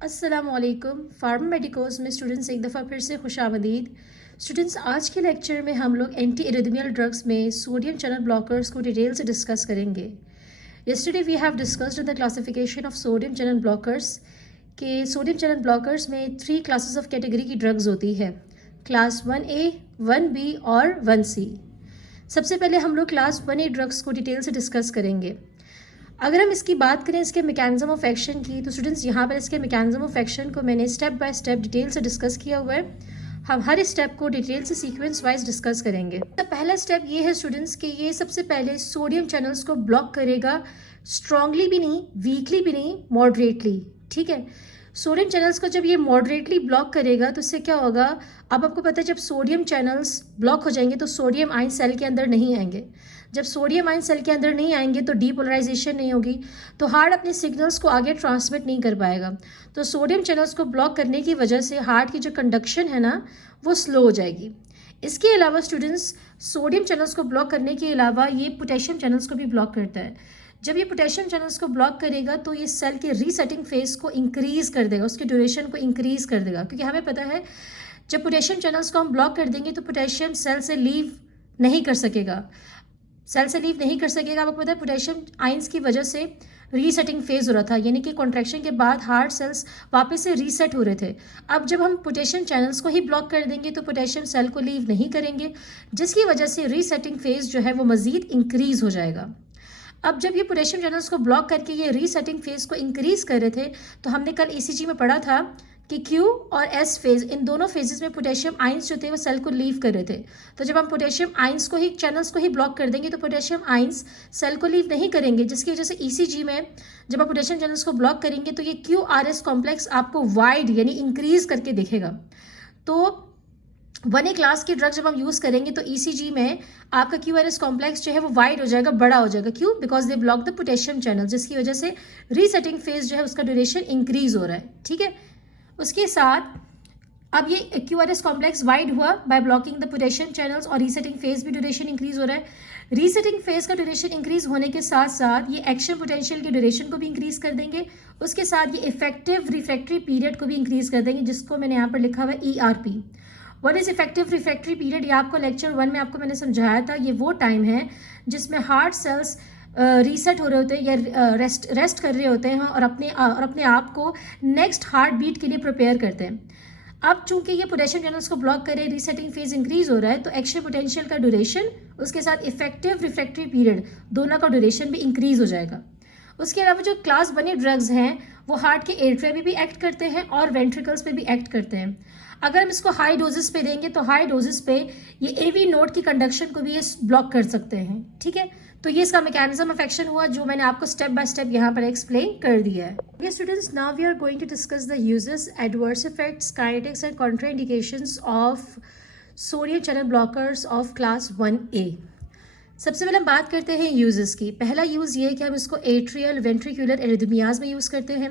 अस्सलामुअलैकुम। Pharma medicos में students एक दफ़ा फिर से खुशामदीद। स्टूडेंट्स, आज के लेक्चर में हम लोग एंटी इरिथमियल ड्रग्स में सोडियम चैनल ब्लॉकर्स को डिटेल से डिस्कस करेंगे। Yesterday we have discussed the classification of sodium channel blockers के सोडियम चैनल ब्लॉकर्स में 3 क्लासेस ऑफ कैटेगरी की ड्रग्स होती है, क्लास 1A, 1B और 1C। सबसे पहले हम लोग क्लास 1A ड्रग्स को डिटेल से डिस्कस करेंगे। अगर हम इसकी बात करें इसके मैकेनिज्म ऑफ एक्शन की, तो स्टूडेंट्स यहाँ पर इसके मैकेनिज्म ऑफ एक्शन को मैंने स्टेप बाय स्टेप डिटेल से डिस्कस किया हुआ है। हम हर स्टेप को डिटेल से सीक्वेंस वाइज डिस्कस करेंगे। तो पहला स्टेप ये है स्टूडेंट्स कि ये सबसे पहले सोडियम चैनल्स को ब्लॉक करेगा, स्ट्रांगली भी नहीं, वीकली भी नहीं, मॉडरेटली। ठीक है, सोडियम चैनल्स को जब ये मॉडरेटली ब्लॉक करेगा तो इससे क्या होगा, अब आपको पता है जब सोडियम चैनल्स ब्लॉक हो जाएंगे तो सोडियम आयन सेल के अंदर नहीं आएंगे। जब सोडियम आयन सेल के अंदर नहीं आएंगे तो डीपोलराइजेशन नहीं होगी, तो हार्ट अपने सिग्नल्स को आगे ट्रांसमिट नहीं कर पाएगा। तो सोडियम चैनल्स को ब्लॉक करने की वजह से हार्ट की जो कंडक्शन है ना, वो स्लो हो जाएगी। इसके अलावा स्टूडेंट्स, सोडियम चैनल्स को ब्लॉक करने के अलावा ये पोटेशियम चैनल्स को भी ब्लॉक करता है। जब ये पोटेशियम चैनल्स को ब्लॉक करेगा तो ये सेल के रीसेटिंग फेज को इंक्रीज कर देगा, उसके ड्यूरेशन को इंक्रीज कर देगा। क्योंकि हमें पता है जब पोटेशियम चैनल्स को हम ब्लॉक कर देंगे तो पोटेशियम सेल से लीव नहीं कर सकेगा। आपको पता है पोटेशियम आयंस की वजह से रीसेटिंग फेज हो रहा था, यानी कि कॉन्ट्रैक्शन के बाद हार्ट सेल्स वापस से रीसेट हो रहे थे। अब जब हम पोटेशियम चैनल्स को ही ब्लॉक कर देंगे तो पोटेशियम सेल को लीव नहीं करेंगे, जिसकी वजह से रीसेटिंग फेज जो है वो मज़ीद इंक्रीज हो जाएगा। अब जब ये पोटेशियम चैनल्स को ब्लॉक करके ये रीसेटिंग फेज को इंक्रीज कर रहे थे, तो हमने कल ईसीजी में पढ़ा था कि Q और S फेज, इन दोनों फेजेस में पोटेशियम आयंस जो थे वो सेल को लीव कर रहे थे। तो जब हम पोटेशियम आयंस को ही, चैनल्स को ही ब्लॉक कर देंगे तो पोटेशियम आयंस सेल को लीव नहीं करेंगे, जिसकी वजह से ईसीजी में जब आप पोटेशियम चैनल्स को ब्लॉक करेंगे तो ये QRS कॉम्प्लेक्स आपको वाइड यानी इंक्रीज करके दिखेगा। तो 1A क्लास की ड्रग जब हम यूज़ करेंगे तो ईसीजी में आपका QRS कॉम्प्लेक्स जो है वो वाइड हो जाएगा, बड़ा हो जाएगा। क्यों? Because they block the potassium channel, जिसकी वजह से रीसेटिंग फेज जो है उसका ड्यूरेशन इंक्रीज हो रहा है। ठीक है, उसके साथ अब ये QRS कॉम्प्लेक्स वाइड हुआ by blocking the potassium channels, और रीसेटिंग फेज भी ड्यूरेशन इंक्रीज हो रहा है। रीसेटिंग फेज का ड्यूरेशन इंक्रीज होने के साथ साथ ये एक्शन पोटेंशियल के ड्यूरेशन को भी इंक्रीज कर देंगे। उसके साथ ये इफेक्टिव रिफ्रैक्टरी पीरियड को भी इंक्रीज कर देंगे, जिसको मैंने यहाँ पर लिखा हुआ है ERP। What is effective refractory period? ये आपको लेक्चर 1 में आपको मैंने समझाया था। ये वो टाइम है जिसमें हार्ट सेल्स रीसेट हो रहे होते हैं या रेस्ट कर रहे होते हैं और अपने आप को नेक्स्ट हार्ट बीट के लिए प्रिपेयर करते हैं। अब चूंकि ये पोटेशियम चैनल्स को ब्लॉक करे, रीसेटिंग फेज इंक्रीज हो रहा है, तो एक्शन पोटेंशियल का ड्यूरेशन उसके साथ इफेक्टिव रिफ्रैक्टरी पीरियड दोनों का ड्यूरेशन भी इंक्रीज हो जाएगा। उसके अलावा जो क्लास 1A ड्रग्स हैं वो हार्ट के एट्रिया में भी एक्ट करते हैं और वेंट्रिकल्स पे भी एक्ट करते हैं। अगर हम इसको हाई डोजेस पे देंगे तो हाई डोजेस पे ये AV नोड की कंडक्शन को भी ये ब्लॉक कर सकते हैं। ठीक है, तो ये इसका मैकेनिज्म ऑफ एक्शन हुआ जो मैंने आपको स्टेप बाय स्टेप यहाँ पर एक्सप्लेन कर दिया है। ये students, now we are going to discuss the uses, adverse effects, kinetics and contraindications of sodium channel blockers of class 1A। सबसे पहले हम बात करते हैं यूजेस की। पहला यूज़ ये है कि हम इसको एट्रियल वेंट्रिकुलर एरिथमियाज में यूज़ करते हैं।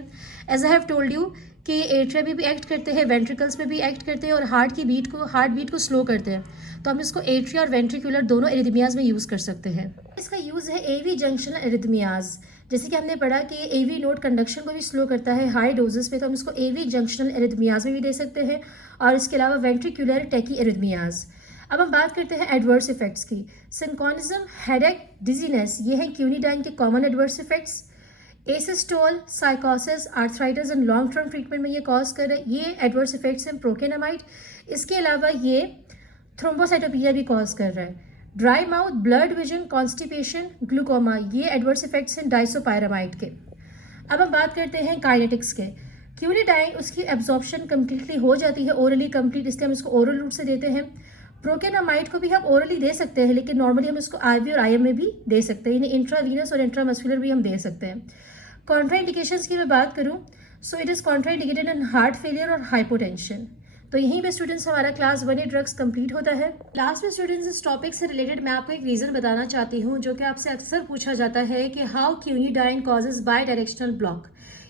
As I have told you कि एट्रिया में भी एक्ट करते हैं, वेंट्रिकल्स में भी एक्ट करते हैं और हार्ट बीट को स्लो करते हैं। तो हम इसको एट्रिया और वेंट्रिकुलर दोनों एरिथमियाज में यूज़ कर सकते हैं। इसका यूज़ है AV जंक्शनल एरिथमियाज। जैसे कि हमने पढ़ा कि AV नोड कंडक्शन को भी स्लो करता है हाई डोजेस पे, तो हम इसको AV जंक्शनल एरिथमियाज में भी दे सकते हैं, और इसके अलावा वेंट्रिकुलर टैकी एरिथमियाज। अब हम बात करते हैं एडवर्स इफेक्ट्स की। सिंकोनिज्म, हेडेक, डिजीनेस, ये हैं क्यूनिडाइन के कॉमन एडवर्स इफेक्ट्स। एसिस्टोल, साइकोसिस, arthritis and long term treatment में ये कॉज कर रहे हैं, ये एडवर्स इफेक्ट्स हैं प्रोकेनामाइड। इसके अलावा ये थ्रोम्बोसाइटोपिनिया भी कॉज कर रहा है। Dry mouth, blood vision, constipation, glaucoma, ये एडवर्स इफेक्ट्स हैं डाइसोपायरामाइड के। अब हम बात करते हैं काइनेटिक्स के। क्यूनिडाइन, उसकी एब्जॉर्प्शन कम्प्लीटली हो जाती है ओरली कंप्लीट, इसलिए हम इसको ओरल रूट से देते हैं। प्रोकेनामाइड को भी हम ओरली दे सकते हैं, लेकिन नॉर्मली हम इसको IV और IM में भी दे सकते हैं, यानी इंट्रावीनस और इंट्रामस्कुलर भी हम दे सकते हैं। कॉन्ट्राइंडिकेशंस की मैं बात करूं, so it is contraindicated in heart failure और हाइपोटेंशन। तो यहीं पे स्टूडेंट्स हमारा क्लास 1A ड्रग्स कंप्लीट होता है। लास्ट में स्टूडेंट्स, इस टॉपिक से रिलेटेड मैं आपको एक रीज़न बताना चाहती हूँ जो कि आपसे अक्सर पूछा जाता है कि how quinidine causes bidirectional block.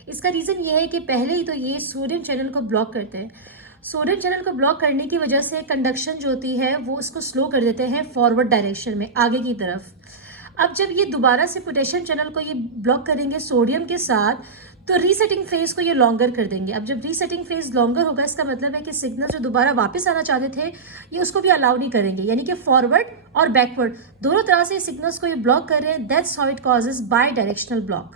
इसका रीज़न ये है कि पहले ही तो ये सोडियम चैनल को ब्लॉक करते हैं। सोडियम चैनल को ब्लॉक करने की वजह से कंडक्शन जो होती है वो उसको स्लो कर देते हैं फॉरवर्ड डायरेक्शन में, आगे की तरफ। अब जब ये दोबारा से पोटेशियम चैनल को ये ब्लॉक करेंगे सोडियम के साथ, तो रीसेटिंग फेज को ये लॉन्गर कर देंगे। अब जब रीसेटिंग फेज लॉन्गर होगा, इसका मतलब है कि सिग्नल जो दोबारा वापस आना चाहते थे ये उसको भी अलाउ नहीं करेंगे, यानी कि फॉरवर्ड और बैकवर्ड दोनों तरह से सिग्नल्स को ये ब्लॉक कर रहे हैं। That's how it causes bye directional block.